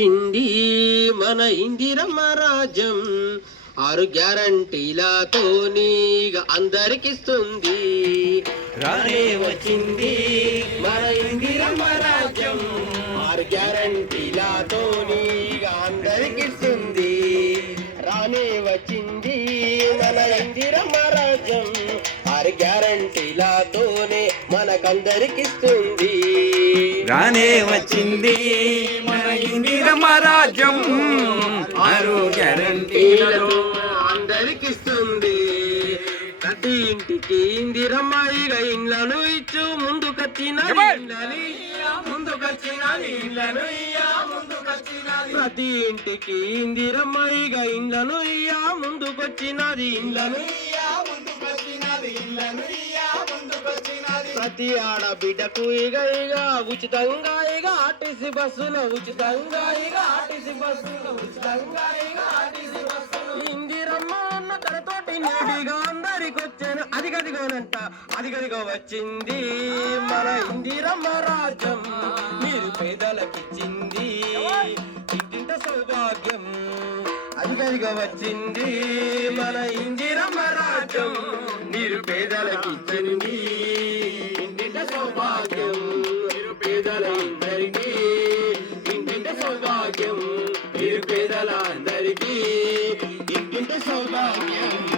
చింది మన ఇందిరమ్మ రాజ్యం ఆరు గ్యారంటీలతో నీగా అందరికిస్తుంది. రానే వచ్చింది మన ఇందిరమ్మ రాజ్యం ఆరు గ్యారంటీలతో నీగా అందరికిస్తుంది. రానే వచ్చింది మన ఇందిరమ్మ రాజ్యం ఆరు గ్యారంటీలతోనే మనకందరికిస్తుంది. రానే వచ్చింది మన ఇందిరమ్మ రాజ్యం ఆరు గ్యారంటీలతో అందరికిస్తుంది. ప్రతి ఇంటికి ఇందిరమ్మాయిగ ఇండ్లను ఇచ్చు. ముందుకొచ్చిన ముందుకొచ్చిన ఇండ్లను ముందుకొచ్చిన ప్రతి ఇంటికి ఇందిరమ్మాయిగ ఇండ్లను ఇయ్య. ముందుకొచ్చినది ఇండ్లను ఇయ్య, ముందుకొచ్చినది ఇండ్లను ఇయ్య, ముందుకొచ్చినది. ప్రతి ఆడబిడ్డకు ఇగ ఇగ ఉచితంగా ఇగ ఆర్టీసీ బస్సులో ఉచితంగా ఇగ ఆర్టీసీ బస్సులో ఉచితంగా ఇగ ఆర్టీసీ బస్సులో. ఇందిరమ్మ అన్న కడతోటి నేడిగా అందరికి వచ్చాను. అది గదిగోనంట అది గదిగో వచ్చింది మన ఇందిరమ్మ రాజ్యం. మీరు పేదలకిచ్చింది ఇంటింట సౌభాగ్యం. అదిగదిగో వచ్చింది మన ఇందిరమ్మ రాజ్యం. మీరు పేదలకిచ్చింది అందరికీ ఇంటింటి సౌభాగ్యం నిరుపేదలందరికీ ఇంటింటి సౌభాగ్యం.